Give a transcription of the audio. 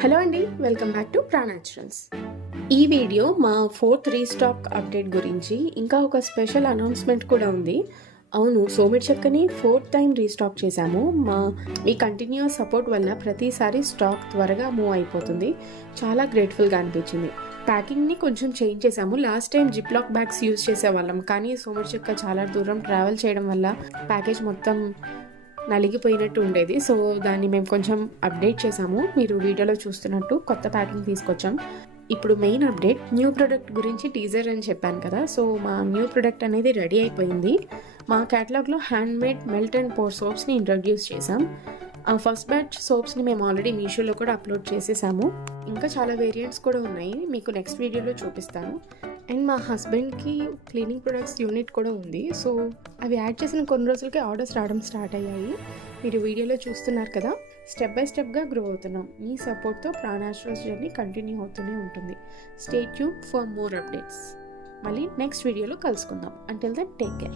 Hello అండి, welcome back to ప్రానాచురల్స్. ఈ video మా 4th రీస్టాక్ అప్డేట్ గురించి. ఇంకా ఒక స్పెషల్ అనౌన్స్మెంట్ కూడా ఉంది. అవును, సోమిడి చెక్కని 4th టైం రీస్టాక్ చేశాము. మీ కంటిన్యూస్ సపోర్ట్ వల్ల ప్రతిసారి స్టాక్ త్వరగా మూవ్ అయిపోతుంది. చాలా గ్రేట్ఫుల్గా అనిపించింది. ప్యాకింగ్ని కొంచెం చేంజ్ చేసాము. Last time Ziploc bags use చేసేవాళ్ళం, కానీ సోమిడి చెక్క చాలా దూరం ట్రావెల్ చేయడం వల్ల ప్యాకేజ్ మొత్తం నలిగిపోయినట్టు ఉండేది. సో దాన్ని మేము కొంచెం అప్డేట్ చేసాము. మీరు వీడియోలో చూస్తున్నట్టు కొత్త ప్యాకింగ్ తీసుకొచ్చాం. ఇప్పుడు మెయిన్ అప్డేట్, న్యూ ప్రోడక్ట్ గురించి టీజర్ అని చెప్పాను కదా. సో మా న్యూ ప్రోడక్ట్ అనేది రెడీ అయిపోయింది. మా క్యాటలాగ్లో హ్యాండ్మేడ్ మెల్ట్ అండ్ పోర్ సోప్స్ని ఇంట్రడ్యూస్ చేసాం. ఫస్ట్ బ్యాచ్ సోప్స్ని మేము ఆల్రెడీ మీషోలో కూడా అప్లోడ్ చేసేసాము. ఇంకా చాలా వేరియంట్స్ కూడా ఉన్నాయి, మీకు నెక్స్ట్ వీడియోలో చూపిస్తాను. అండ్ మా హస్బెండ్కి క్లీనింగ్ ప్రొడక్ట్స్ యూనిట్ కూడా ఉంది. సో అవి యాడ్ చేసిన కొన్ని రోజులకి ఆర్డర్స్ రావడం స్టార్ట్ అయ్యాయి. మీరు వీడియోలో చూస్తున్నారు కదా, స్టెప్ బై స్టెప్గా గ్రో అవుతున్నాం. మీ సపోర్ట్తో ప్రానాచురల్స్ జర్నీ కంటిన్యూ అవుతూనే ఉంటుంది. Stay tune for more updates. మళ్ళీ నెక్స్ట్ వీడియోలో కలుసుకుందాం. Until then take care.